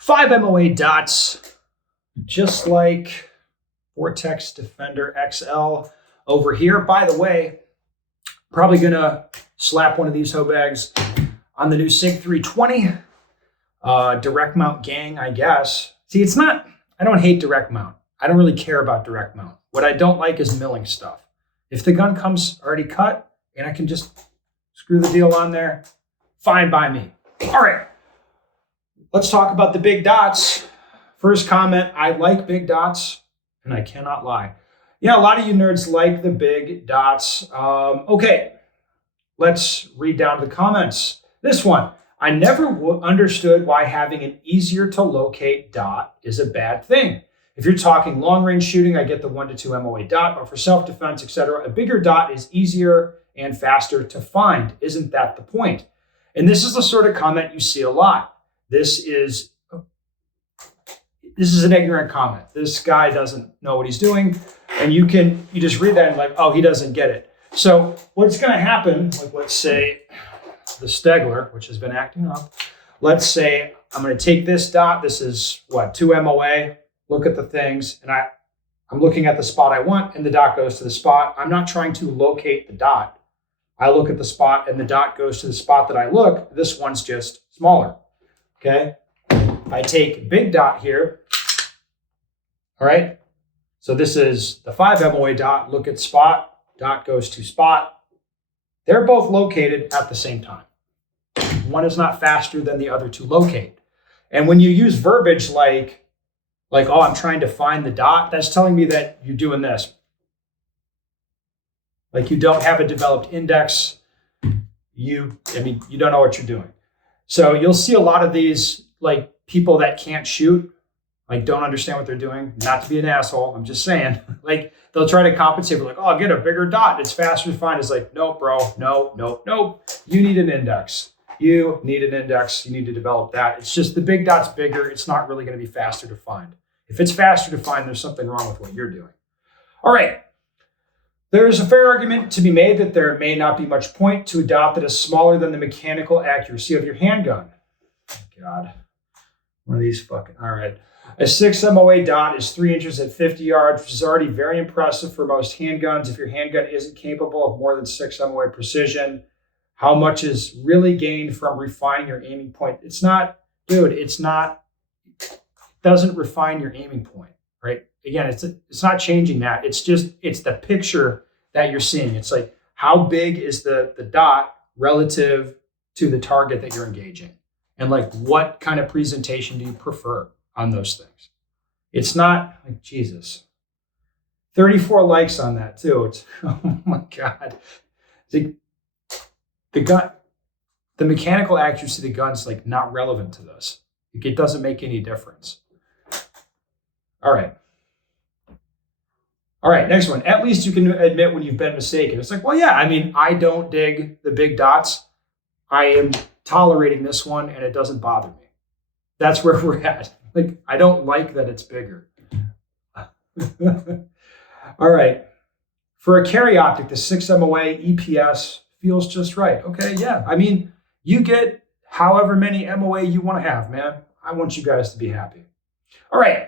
5 MOA dots, just like Vortex Defender XL over here. By the way, probably gonna slap one of these hoe bags on the new Sig 320. Direct mount gang, I guess. See, I don't hate direct mount. I don't really care about direct mount. What I don't like is milling stuff. If the gun comes already cut and I can just screw the deal on there, fine by me. All right, let's talk about the big dots. First comment, I like big dots, and I cannot lie. Yeah, a lot of you nerds like the big dots. Okay, let's read down the comments. This one, I never understood why having an easier to locate dot is a bad thing. If you're talking long range shooting, I get the 1 to 2 MOA dot, but for self-defense, etc., a bigger dot is easier and faster to find. Isn't that the point? And this is the sort of comment you see a lot. This is an ignorant comment. This guy doesn't know what he's doing. And you just read that and like, oh, he doesn't get it. So what's going to happen, like let's say the Stegler, which has been acting up, let's say I'm going to take this dot. This is what, 2 MOA. Look at the things, and I'm looking at the spot I want, and the dot goes to the spot. I'm not trying to locate the dot. I look at the spot, and the dot goes to the spot that I look. This one's just smaller, okay? I take big dot here, all right? So this is the 5 MOA dot. Look at spot, dot goes to spot. They're both located at the same time. One is not faster than the other to locate. And when you use verbiage like, oh, I'm trying to find the dot, that's telling me that you're doing this. Like you don't have a developed index. You don't know what you're doing. So you'll see a lot of these, like people that can't shoot, like don't understand what they're doing. Not to be an asshole, I'm just saying. Like they'll try to compensate for like, oh, I'll get a bigger dot. It's faster to find. It's like, no, bro, no. You need an index. You need an index. You need to develop that. It's just the big dot's bigger. It's not really going to be faster to find. If it's faster to find, there's something wrong with what you're doing. All right. There's a fair argument to be made that there may not be much point to a dot that is smaller than the mechanical accuracy of your handgun. Oh, God. One of these fucking, all right. A 6 MOA dot is 3 inches at 50 yards, which is already very impressive for most handguns. If your handgun isn't capable of more than 6 MOA precision, how much is really gained from refining your aiming point? It's not, dude, doesn't refine your aiming point, right? Again, it's not changing that. It's the picture that you're seeing. It's like, how big is the dot relative to the target that you're engaging? And like, what kind of presentation do you prefer on those things? It's not like, Jesus, 34 likes on that too. It's, oh my God. The gun, the mechanical accuracy of the gun's like not relevant to this. It doesn't make any difference. All right, next one. At least you can admit when you've been mistaken. It's like, well, yeah, I don't dig the big dots. I am tolerating this one and it doesn't bother me. That's where we're at. Like, I don't like that it's bigger. All right. For a carry optic, the 6 MOA EPS feels just right. Okay, yeah. You get however many MOA you want to have, man. I want you guys to be happy. All right.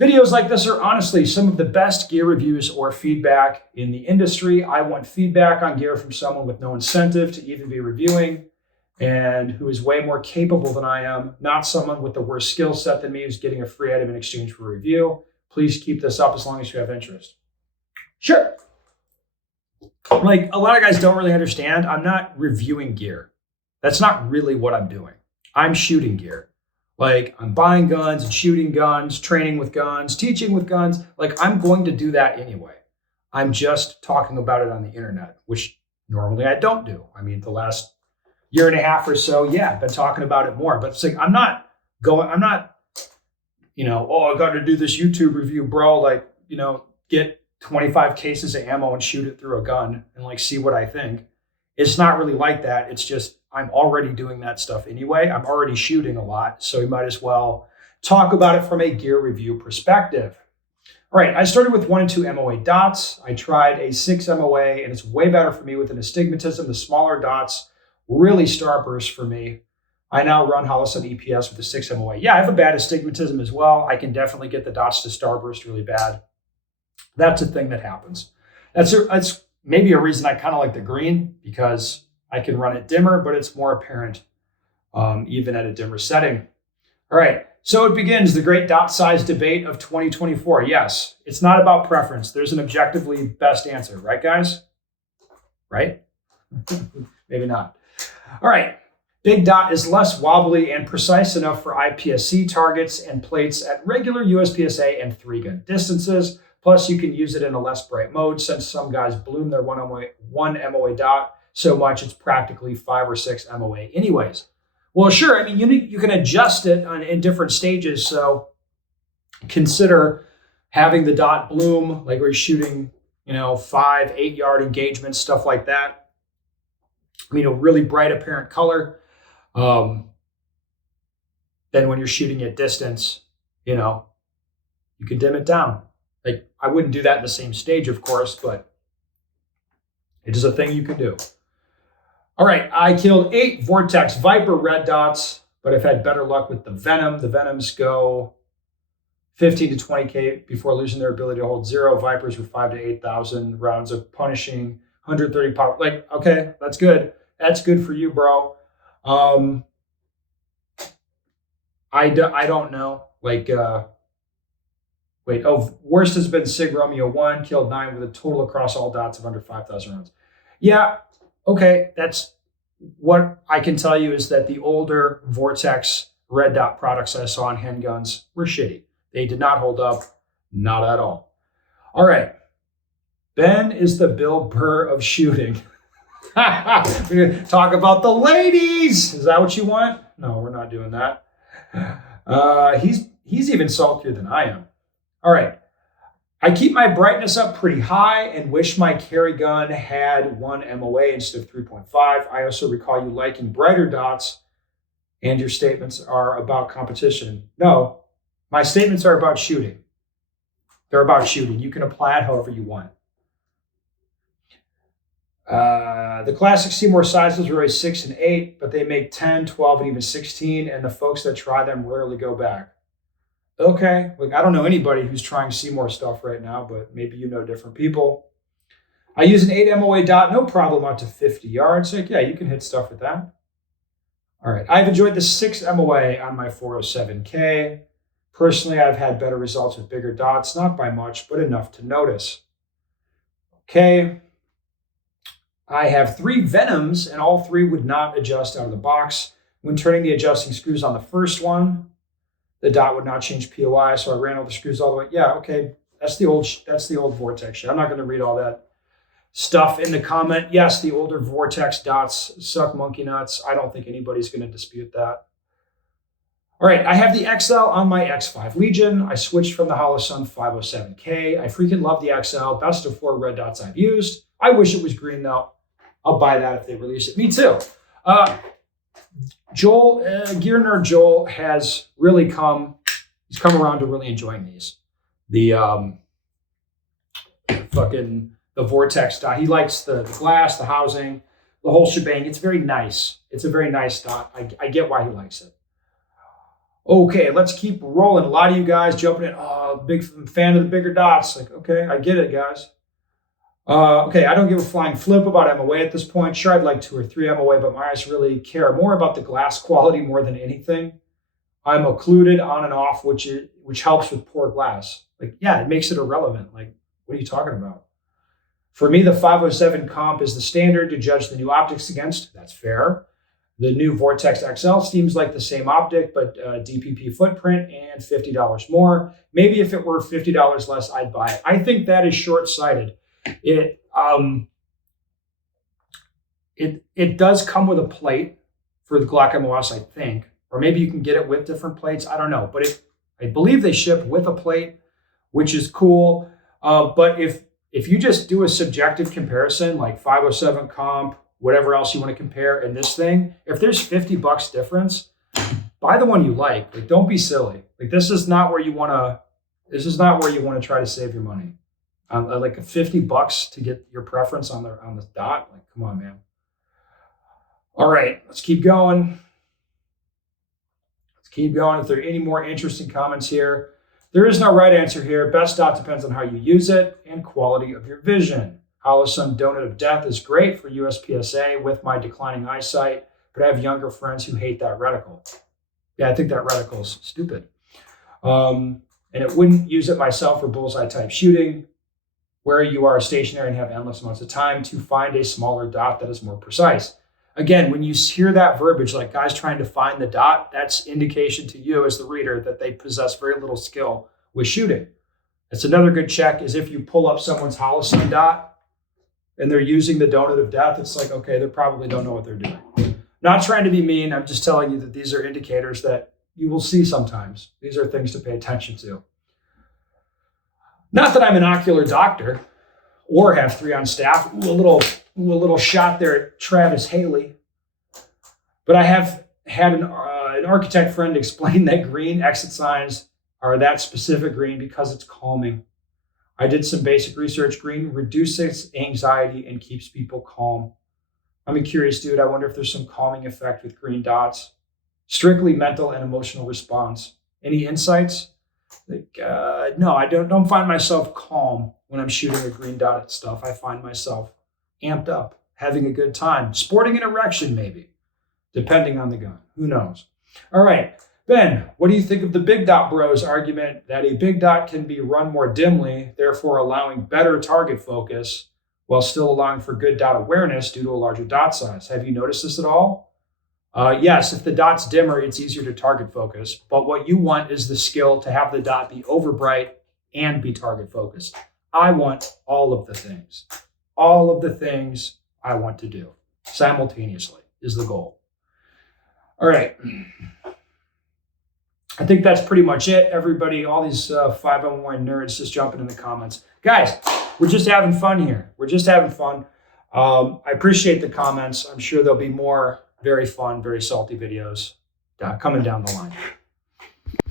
Videos like this are honestly some of the best gear reviews or feedback in the industry. I want feedback on gear from someone with no incentive to even be reviewing and who is way more capable than I am, not someone with the worse skill set than me who's getting a free item in exchange for a review. Please keep this up as long as you have interest. Sure. Like a lot of guys don't really understand, I'm not reviewing gear. That's not really what I'm doing. I'm shooting gear. Like I'm buying guns and shooting guns, training with guns, teaching with guns. Like I'm going to do that anyway. I'm just talking about it on the internet, which normally I don't do. The last year and a half or so, yeah, I've been talking about it more. But it's like, I'm not, oh, I got to do this YouTube review, bro. Like, get 25 cases of ammo and shoot it through a gun and like see what I think. It's not really like that. It's just, I'm already doing that stuff anyway. I'm already shooting a lot, so we might as well talk about it from a gear review perspective. All right, I started with 1 and 2 MOA dots. I tried a 6 MOA, and it's way better for me with an astigmatism. The smaller dots, really starburst for me. I now run Holosun EPS with a 6 MOA. Yeah, I have a bad astigmatism as well. I can definitely get the dots to starburst really bad. That's a thing that happens. That's maybe a reason I kind of like the green, because I can run it dimmer, but it's more apparent even at a dimmer setting. All right, so it begins the great dot size debate of 2024. Yes, it's not about preference. There's an objectively best answer, right, guys? Right? Maybe not. All right, big dot is less wobbly and precise enough for IPSC targets and plates at regular USPSA and 3-gun distances. Plus, you can use it in a less bright mode, since some guys bloom their 1 MOA dot so much it's practically 5 or 6 MOA anyways. Well, sure. I mean, you can adjust it in different stages. So consider having the dot bloom, like we're shooting, 5, 8 yard engagements, stuff like that. I mean, a really bright apparent color. Then when you're shooting at distance, you can dim it down. Like, I wouldn't do that in the same stage, of course, but it is a thing you can do. All right, I killed 8 Vortex Viper red dots, but I've had better luck with the Venom. The Venoms go 15 to 20K before losing their ability to hold 0. Vipers with 5 to 8,000 rounds of punishing 130 power. Like, okay, that's good. That's good for you, bro. I don't know. Like, worst has been Sig Romeo 1, killed 9 with a total across all dots of under 5,000 rounds. Yeah, okay, that's what I can tell you is that the older Vortex red dot products I saw on handguns were shitty. They did not hold up, not at all. All right, Ben is the Bill Burr of shooting. We're going to talk about the ladies. Is that what you want? No, we're not doing that. He's even saltier than I am. All right. I keep my brightness up pretty high and wish my carry gun had 1 MOA instead of 3.5. I also recall you liking brighter dots, and your statements are about competition. No, my statements are about shooting. They're about shooting. You can apply it however you want. The classic Seymour sizes are always 6 and 8, but they make 10, 12, and even 16, and the folks that try them rarely go back. Okay, like I don't know anybody who's trying Seymour stuff right now, but maybe you know different people. I use an 8 MOA dot, no problem, out to 50 yards. Like, yeah, you can hit stuff with that. All right, I've enjoyed the 6 MOA on my 407K. Personally, I've had better results with bigger dots, not by much, but enough to notice. Okay, I have 3 Venoms, and all 3 would not adjust out of the box. When turning the adjusting screws on the first one, the dot would not change POI, so I ran all the screws all the way. Yeah, okay, that's the old Vortex shit. I'm not going to read all that stuff in the comment. Yes, the older Vortex dots suck monkey nuts. I don't think anybody's going to dispute that. All right, I have the XL on my X5 Legion. I switched from the Holosun 507K. I freaking love the XL. Best of 4 red dots I've used. I wish it was green though. I'll buy that if they release it. Me too. Joel, Gear Nerd Joel has really he's come around to really enjoying these. The Vortex dot. He likes the glass, the housing, the whole shebang. It's very nice. It's a very nice dot. I get why he likes it. Okay, let's keep rolling. A lot of you guys jumping in. Oh, big fan of the bigger dots. Like, okay, I get it, guys. Okay, I don't give a flying flip about MOA at this point. Sure, I'd like 2 or 3 MOA, but my eyes really care more about the glass quality more than anything. I'm occluded on and off, which helps with poor glass. Like, yeah, it makes it irrelevant. Like, what are you talking about? For me, the 507 comp is the standard to judge the new optics against. That's fair. The new Vortex XL seems like the same optic, but DPP footprint and $50 more. Maybe if it were $50 less, I'd buy it. I think that is short-sighted. It does come with a plate for the Glock MOS, I think, or maybe you can get it with different plates. I don't know, but I believe they ship with a plate, which is cool. But if you just do a subjective comparison, like 507 comp, whatever else you want to compare, and this thing, if there's $50 difference, buy the one you like. Like, don't be silly. Like, this is not where you want to try to save your money. Like $50 to get your preference on the dot. Like, come on, man. All right, let's keep going. keep going if there are any more interesting comments here. There is no right answer here. Best dot depends on how you use it and quality of your vision. Holosun Donut of Death is great for USPSA with my declining eyesight, but I have younger friends who hate that reticle. Yeah, I think that reticle's stupid. And it wouldn't use it myself for bullseye type shooting, where you are stationary and have endless amounts of time to find a smaller dot that is more precise. Again, when you hear that verbiage, like guys trying to find the dot, that's indication to you as the reader that they possess very little skill with shooting. That's another good check is if you pull up someone's Holosun dot and they're using the Donut of Death, it's like, okay, they probably don't know what they're doing. Not trying to be mean. I'm just telling you that these are indicators that you will see sometimes. These are things to pay attention to. Not that I'm an ocular doctor or have 3 on staff. Ooh, a little shot there at Travis Haley. But I have had an architect friend explain that green exit signs are that specific green because it's calming. I did some basic research. Green reduces anxiety and keeps people calm. I'm a curious dude. I wonder if there's some calming effect with green dots. Strictly mental and emotional response. Any insights? No, I don't find myself calm when I'm shooting a green dot at stuff. I find myself amped up, having a good time, sporting an erection maybe, depending on the gun. Who knows? All right, Ben, what do you think of the Big Dot Bros argument that a big dot can be run more dimly, therefore allowing better target focus while still allowing for good dot awareness due to a larger dot size? Have you noticed this at all? Yes, if the dot's dimmer, it's easier to target focus. But what you want is the skill to have the dot be over bright and be target focused. I want all of the things. All of the things I want to do simultaneously is the goal. All right. I think that's pretty much it. Everybody, all these 501 nerds just jumping in the comments. Guys, we're just having fun here. We're just having fun. I appreciate the comments. I'm sure there'll be more very fun, very salty videos coming down the line.